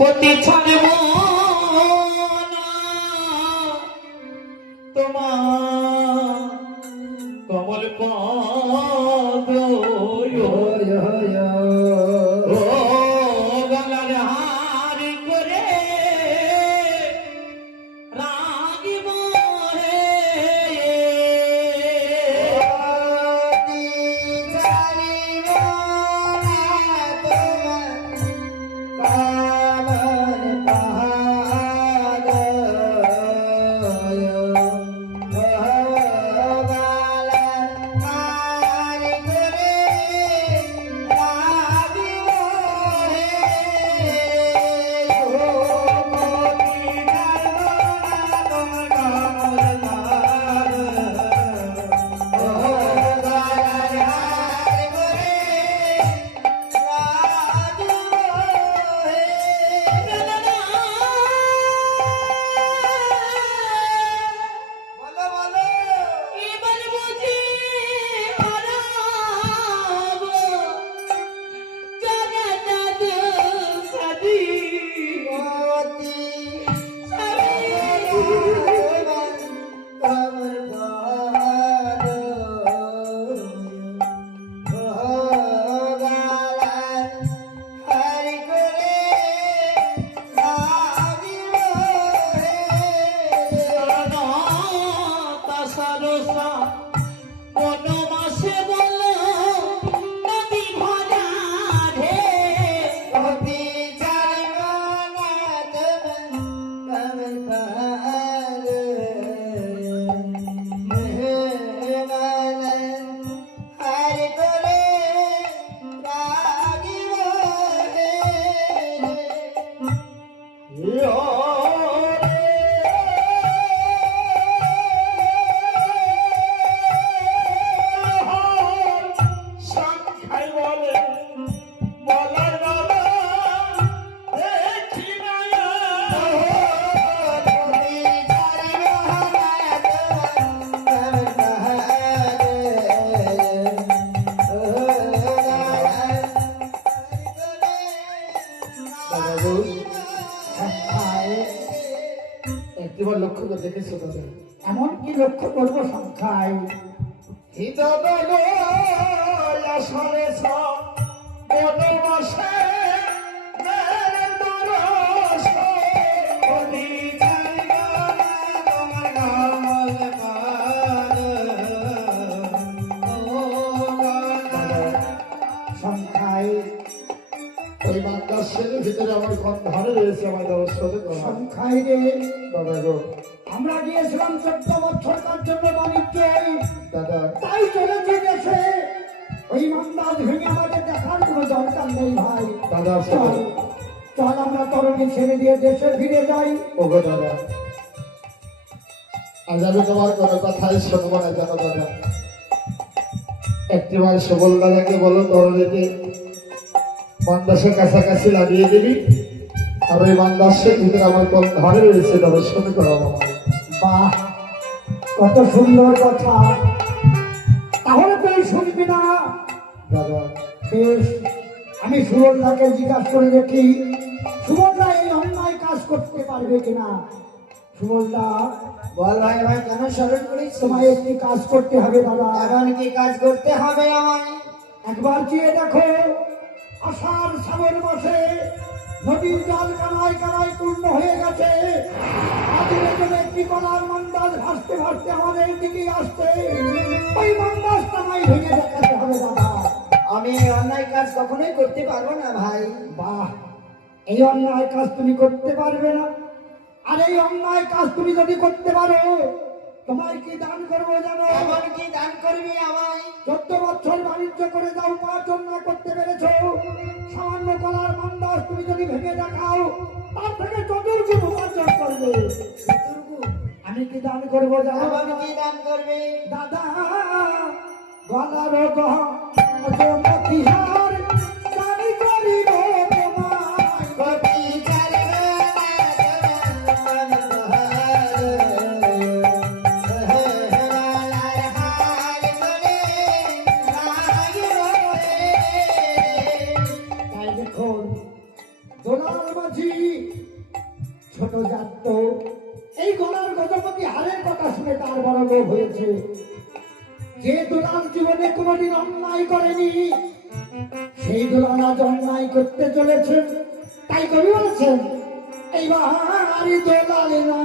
পতি ছাড়ব তোমার সংখ্যায় ওই মাদ্রাসের ভিতরে আমার ধরে রয়েছে আমার দাদার কথা। সংখ্যায় রে। দাদা গো। আমরা গিয়েছিলাম চোদ্দ বছর তার জন্য বাণিজ্যে। দাদা। তাই চলেছে দেশে। ওই মান্দাজ ভেঙে আমাদের দেখার কোনো দরকার নেই ভাই। দাদা চল চল। আমরা তরুণী ছেড়ে দিয়ে দেশে ফিরে যাই। ওগো দাদা। আজ আমি তোমার কোনো কথাই শুনব না জানো দাদা। একটিবার সবল দাদাকে বলো তরণীকে মান্দাসের কাছাকাছি লাগিয়ে দিবি। আর ওই মান্দাসের ভিতরে আমার কোন ধরে রয়েছে দর্শন করো আমার বাহ কত সুন্দর কথা। তাহলে তুই শুনবি না? দাদা বেশ আমি সুরন্দাকে জিজ্ঞাসা করে দেখি সুভদ্রা এই অন্যায় কাজ করতে পারবে কিনা? সুভদ্রা বল ভাই ভাই কেন স্মরণ করিস? তোমায় একটি কাজ করতে হবে দাদা। এখন কি কাজ করতে হবে আমায়? একবার চেয়ে দেখো। আষাঢ় শ্রাবণ মাসে নদীর জল কানায় কানায় পূর্ণ হয়ে গেছে। একটি কলার মন্দাজ ভাসতে ভাসতে আমাদের দিকে আসছে। ওই মন্দাজ তোমায় ভেঙে দেখাতে হবে দাদা। আমি এই অন্যায় কাজ কখনোই করতে পারব না ভাই। বাহ এই অন্যায় কাজ তুমি করতে পারবে না। আর এই অন্যায় কাজ তুমি যদি করতে পারো তোমায় কি দান করব জানো। এমন কি দান করবি আমায়। চোদ্দ বছর বাণিজ্য করে যাও উপার্জন না করতে পেরেছ সামান্য কলার মন্দাস তুমি যদি ভেঙে দেখাও তার থেকে চতুর্গুণ উপার্জন করবে। আমি কি দান করব জানো? এমন কি দান করবি? দাদা গলার দেখুন দোলার মাঝি, ছোট জাত, এই গলার গজপতি হারের কথা শুনে তার বড় হয়েছে। যে দোলার জীবনে কোনোদিন অন্যায় করেনি, সেই দোলার আজ অন্যায় করতে চলেছে। তাই কবি বলছেন, এইবার দোলারে নামে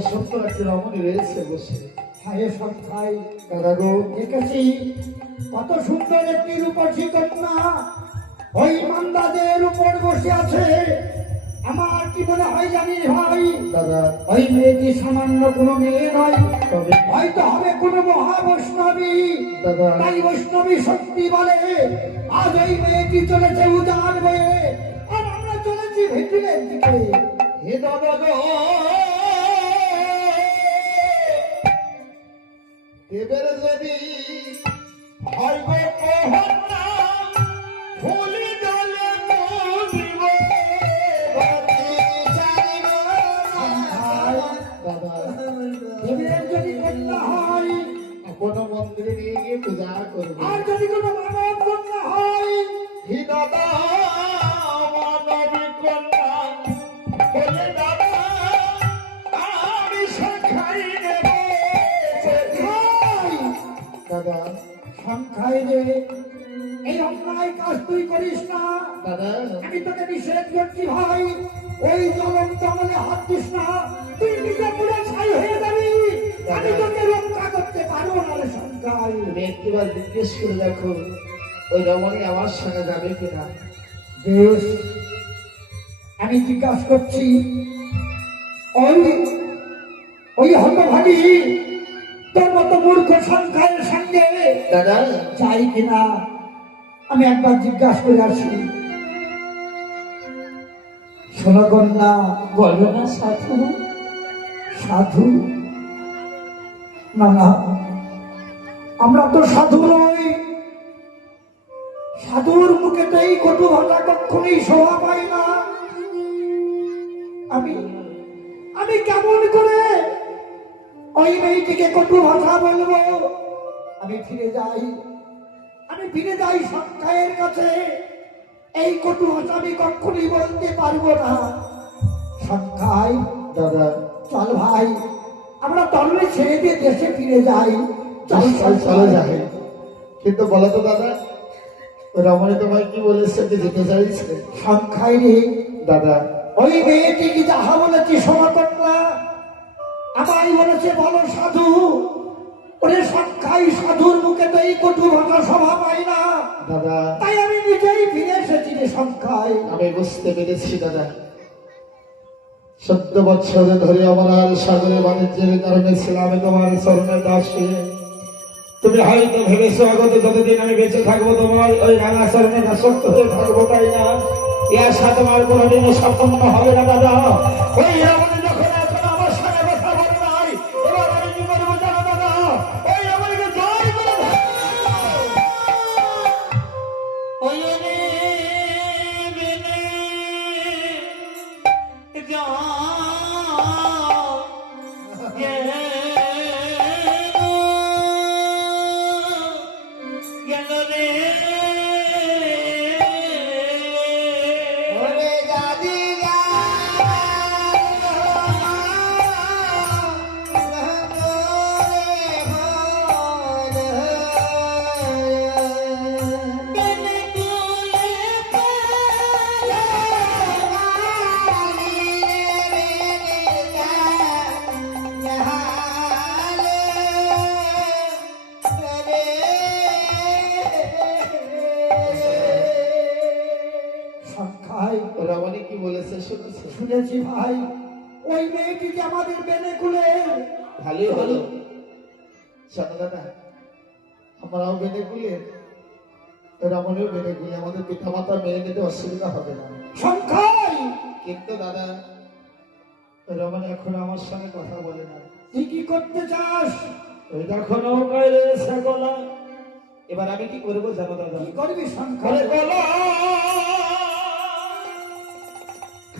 সুন্দর একটি রমণী রয়েছে বসে। হায় সংখ্যায় দাদা গো। দেখেছি কত সুন্দর একটি রূপসী কন্যা। ওই মান্দাদের উপর বসে আছে। আমার কি মনে হয় জানিস ভাই? দাদা। ওই মেয়েটি সামান্য কোনো মেয়ে নয়। তবে হয়তো হবে কোনো মহাবৈষ্ণবী। দাদা। তাই বৈষ্ণবী শক্তি বলে আজ ওই মেয়েটি চলেছে উদার হয়ে। আর আমরা চলেছি ভিটিলের দিকে। হে দাদা কোনো মন্দিরে নিয়ে গিয়ে পূজা করবে। আর যদি কোনো মানব কন্যা হয় হি দাদা মানবী কন্যা বলে দাদা আমি সংখ্যাই নেব। দাদা? সংখ্যায় রে এই অন্যায় কাজ তুই করিস না দাদা? আমি তোকে নিষেধ করছি ভাই। ওই জ্বলন্ত আমলে হাত দিস না। তুই নিজে পুরো আমি তোকে রক্ষা করতে পারব না রে সংখ্যায় তুমি একটিবার জিজ্ঞেস করে দেখো ওই রমণী আমার সঙ্গে যাবে কিনা? বেশ আমি জিজ্ঞাসা করছি ওই ওই হতভাগী তোর মতো মূর্খ সংখ্যায়ের সঙ্গে দাদা? যাই কিনা? আমি একবার জিজ্ঞাসা করে আসি শোনো কন্যা বলো না সাধু। সাধু না না। আমরা তো সাধু নই। সাধুর মুখেতেই কটু ভাষা কখনই শোভা পাই না। আমি আমি কেমন করে ওই মেয়েটিকে কটু ভাষা বলব? আমি ফিরে যাই আমি ফিরে যাই সংখ্যায়ের কাছে। এই কটু ভাষা আমি কখনই বলতে পারব না। সংখ্যায় দাদা। চল ভাই। আমরা তরুণী ছেড়ে দিয়ে দেশে ফিরে যাই। চল চল চলে যাবে কিন্তু বলো তো দাদা রমণী তোমায় কি বলেছে? কি যেতে চাইছে। সংখ্যায় রে দাদা। ওই মেয়েটি কি যাহা বলেছি সনাতন না আমায় বলেছে বলো সাধু। ওরে সংখ্যায় সাধুর মুখে তো এই কটু ভাষা সভা পাই না। দাদা। তাই আমি নিজেই ফিরে এসেছি রে সংখ্যায়। আমি বুঝতে পেরেছি দাদা। সত্য বৎসর ধরে আমার সাগরে বাণিজ্যের কারণে ছিলাম তোমার স্বর্ণের দাসী। তুমি হয়তো ভেবেছো, আগত যতদিন আমি বেঁচে থাকব, তোমার ওই রাঙা স্বর্ণের দাসত্ব হয়ে থাকব, তাই না? ইয়ার সাথে তোমার কোনোদিনও সম্পন্ন হবে না, দাদা। ওই রাবণী শুনেছো ভাই ওই মেয়েটি যে আমাদের বেনে কুলে ভালোই হলো। দাদা আমরাও বেনে গুলে রমণেও বেনে গুলি আমাদের পিতা মাতা মেনে নিতে অসুবিধা হবে না। সংখ্যায়! কিন্তু দাদা রমণ এখন আমার সঙ্গে কথা বলে না। তুই কি করতে চাস? ওই দেখো নৌকায় রয়েছে গোলা। এবার আমি কি করব জানো দাদা? কি করবি সংখ্যা গোলা!